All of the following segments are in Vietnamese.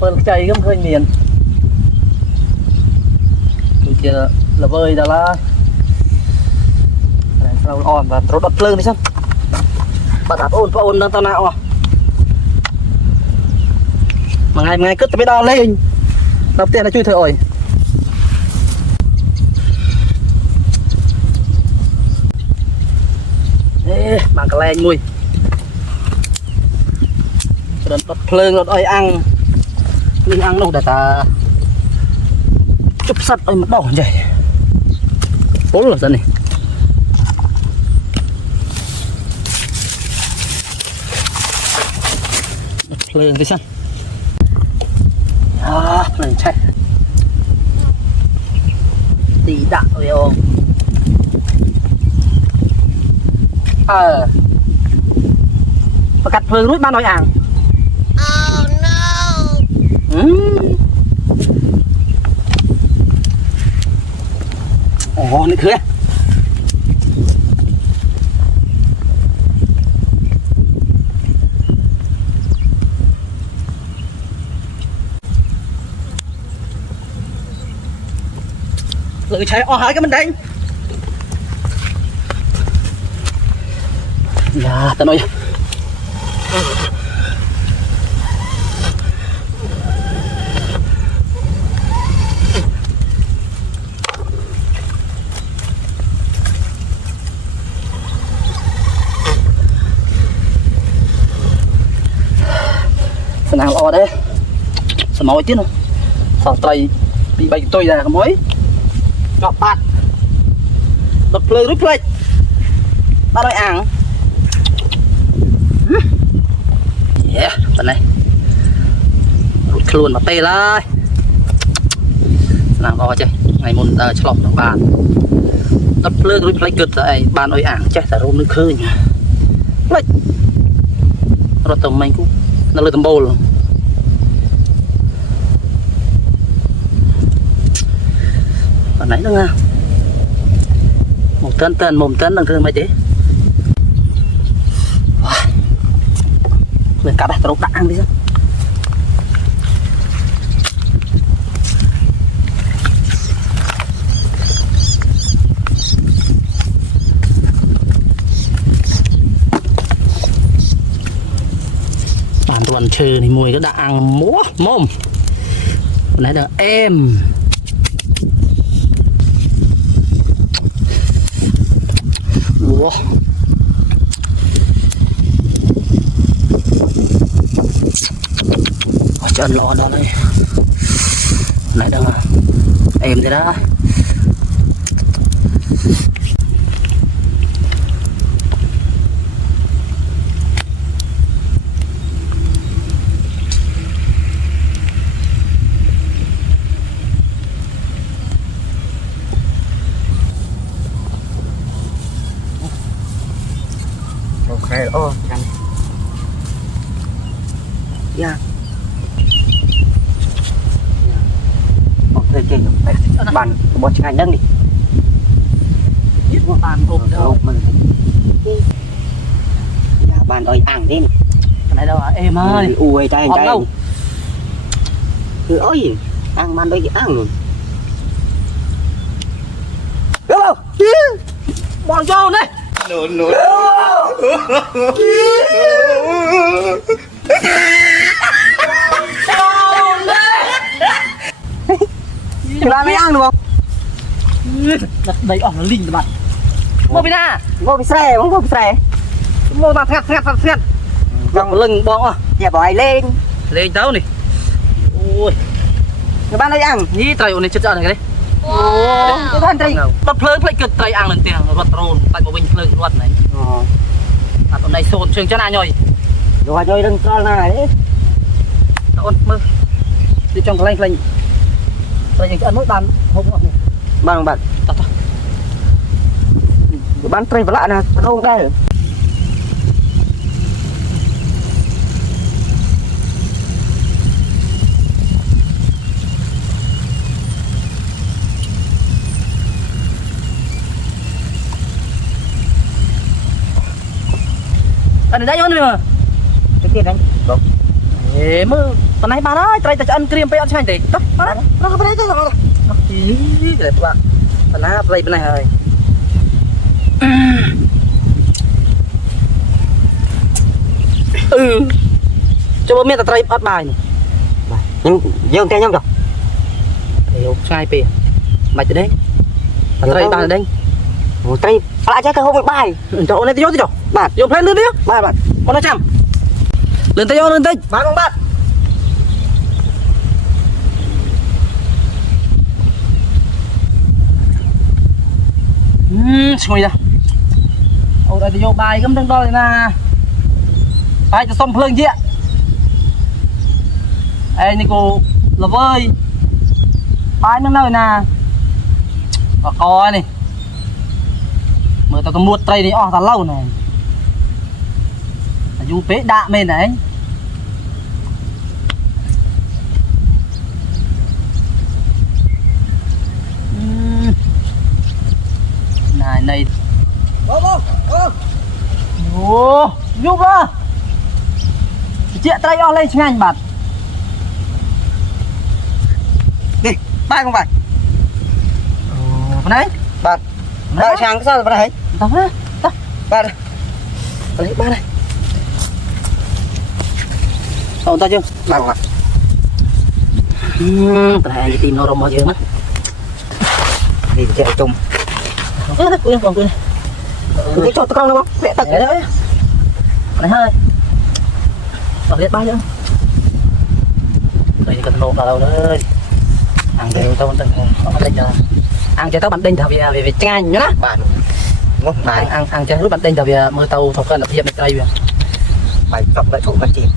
phơi chay cũng hơi miền chỉ là vơi đó là rau on và rau đập lơ đi xem bạn đạp ôn đang tao nào mà ngày cứ tới đo lên đầu tiên là chui thử ổi bằng cái len mùi cho đến đập lơ rồi ơi ăn linh ăn đâu để ta chụp sắt ơi mất đầu vậy bốn là dân này lên cái xem lần chạy tí đạo rồi không và cắt phơi núi ban nói ảng oh no ồ này khứa lựa chạy hỏi cái mình đánh dạ tao nói phần nào lo đấy sao nói chứ nó sao tay bị bệnh tôi ra cái mối chọc bạn đập lơi rút lên ba đôi ảng tận này rút luôn mà tê lại làm lo chơi ngày một cho lọc được bàn đập lơi rút lên cực tại bàn đôi ảng chắc là rôn nước khơi nhỉ lấy rồi tầm mình cũng nó lên tầm bồ luôn còn nãy nữa nha một tấn đằng thương mấy tí rồi cả đây tao đã ăn đi chứ bản tuần trừ thì mùi cái đã ăn múa mồm nãy là em wow. Chân lo đó đây này đang em thế đó okay oh chăn yeah bàn bột chanh nâng đi giết một bàn hộp đâu mình bàn ơi ăn đi cái này đâu à em ơi ui tay đâu cứ ơi ăn bàn đây ăn rồi đâu bọn vô đấy no chúng ta mới ăn được không? Đặt đấy ỏng nó linh các bạn. Mua bên à? Mua bên xe, mua bên xe. Mua ta thét. Trong lưng bong à? Dạ bỏ ai lên. Lên tao này. Ôi. Các bạn đây ăn. Nhí trời này chết này cái đấy. Ồ, cái thân đây. Tập phơi phải cực trời ăn lần tiền ruột rôn, tại của mình phơi ruột này. À tụi này sồn trường cho nào nhồi. Rồi nhồi đừng cho này đấy. Ôn mơ. Đi trong cái lanh. Đây những cái ăn mỗi bàn không ngọt này. Bàn bạn. Bán tray và lại nè, đâu đây. Anh đây nhón đi mà. Cái kia đánh. Đúng. mơ tuần này bà nói trai ta cho ăn cream pe ăn chanh thì đó nó cái đấy chứ nó ý để bạn tuần nào play bên này rồi cho bố mẹ ta trai bắt bài nhưng dương tay nhau rồi hiểu sai pe mày tới đây trai ta đây một tay lại trái cơ không bài chỗ này tôi vô bạn vô lên lên đi bạn bạn con nó chăm lên tay vô lên tay bạn không bạn xùi ra ông đây vô bài cấm đằng đó này nè bài cho xong phơi gì ạ ê Nico là vơi bài nó nơi nè và coi này mở tao có mua tray này ta lâu này du pế đạ bên này này ô giúp ra chị tray on lên nhanh bạn đi bài không phải đấy bạn đợi sáng sao vào đây tao á tao ba đây lấy ba đây ổn ta chưa ba không ạ tao hay tìm nó rồng bao giờ mất đi chạy chung đấy cuối còn cuối này cho tao con không mẹ tật đấy này hơi ở liệt ba nữa đây cần nộp vào đâu đấy ăn đều tao vẫn từng lấy cho ăn cho tao bắn đinh thà về chai nhá bạn ăn cho lúc bắn đinh thà về mưa tàu thuộc cân là hiệp đây về bài chọc lại thủ bắn chìm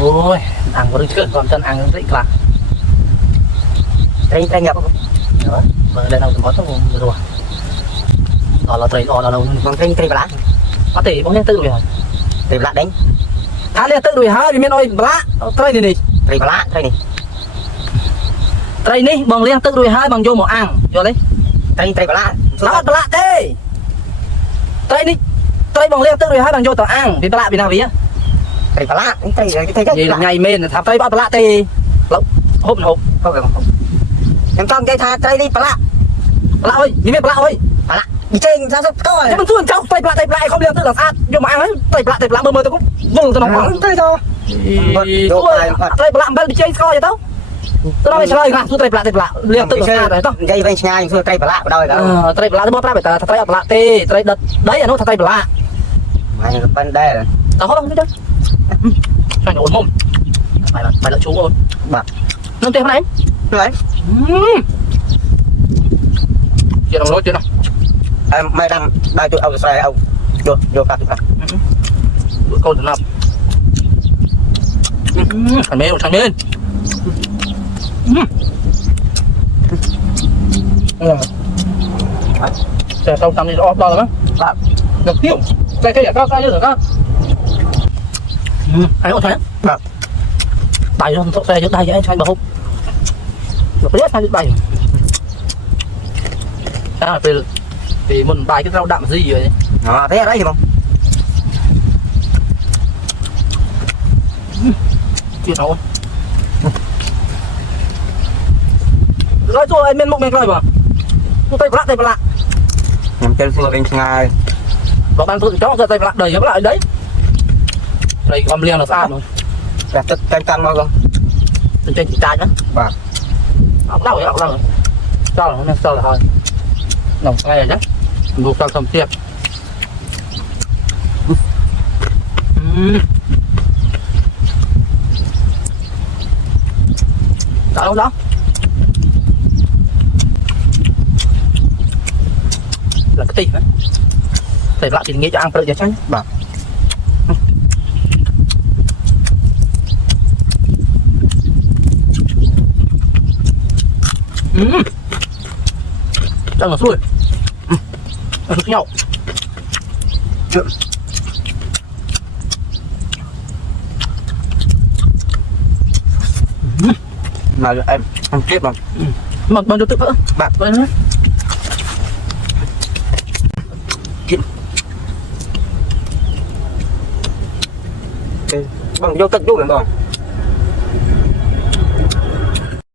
ôi ăn có đừng chết còn chân ăn rất là tay nhập mở lên đâu có tao rồi đó là tây đó là đâu bằng tay lá có thể bóng nhân tư rồi tay lá đánh thả lên tư rồi hả vì miền ơi lá tây này tay lá tay này tây ní bằng liên tư rồi hả bằng vô một ăn vô đấy tay lá lá tê tây ní tây bằng liên tư rồi hả bằng vô tao ăn vì lá vì nào vậy tay lá tay gì là ngày men thả tây bao lá tê hộp hộp không em con cây tha tay đi lá ơi vì biết lá ơi lá đi trên ra giúp tôi chứ mình xuống trong tay lại không liên tư là sát vô mà ăn ấy tay lại mơ tao cũng vùng tao nóng khoảng tay cho tay lại bên đi chơi coi vậy tao tôi nói chơi nè tôi tay lại liên tư là rồi tao dây bên ngay tôi tay lá vào đây đó tay lại nó bóp ra phải tay lại tê tay đợt đấy là nó tay lại mày bên đây rồi tao không biết đâu phải ổn không mày là chú ơi bạn nó tiền này đấy chuyện nào nói chuyện nào em mày đang đây tôi ông sai ông vô cắt được câu thứ nào thằng bên xe sau tầm đi off bao lắm á được tiêu đây cái gì cao sai như được á ai không thấy tay nó xe trước đây anh bầu được biết sai bài à thì mình bài cái rau đậm gì vậy thế ở đây thì không chuyện đâu nói cho anh men một men rồi mà tôi tay lạ nằm trên phơi bên ngay có ban tôi cho tay lạ đầy lại đấy đây con liêng là sao rồi đặt chân căng đâu không trên trên chỉ trai nữa bà ông đâu rồi sao là sao là thôi nồng ngay rồi chứ buộc sang cầm tiệp đâu đó là cái gì nữa thầy lại thì nghe cho ăn phải cho tránh bà cho nó xuôi nó rút nhau mà em chết mà bằng cho tự vỡ bạn vậy nữa bong vô tích chú mình bong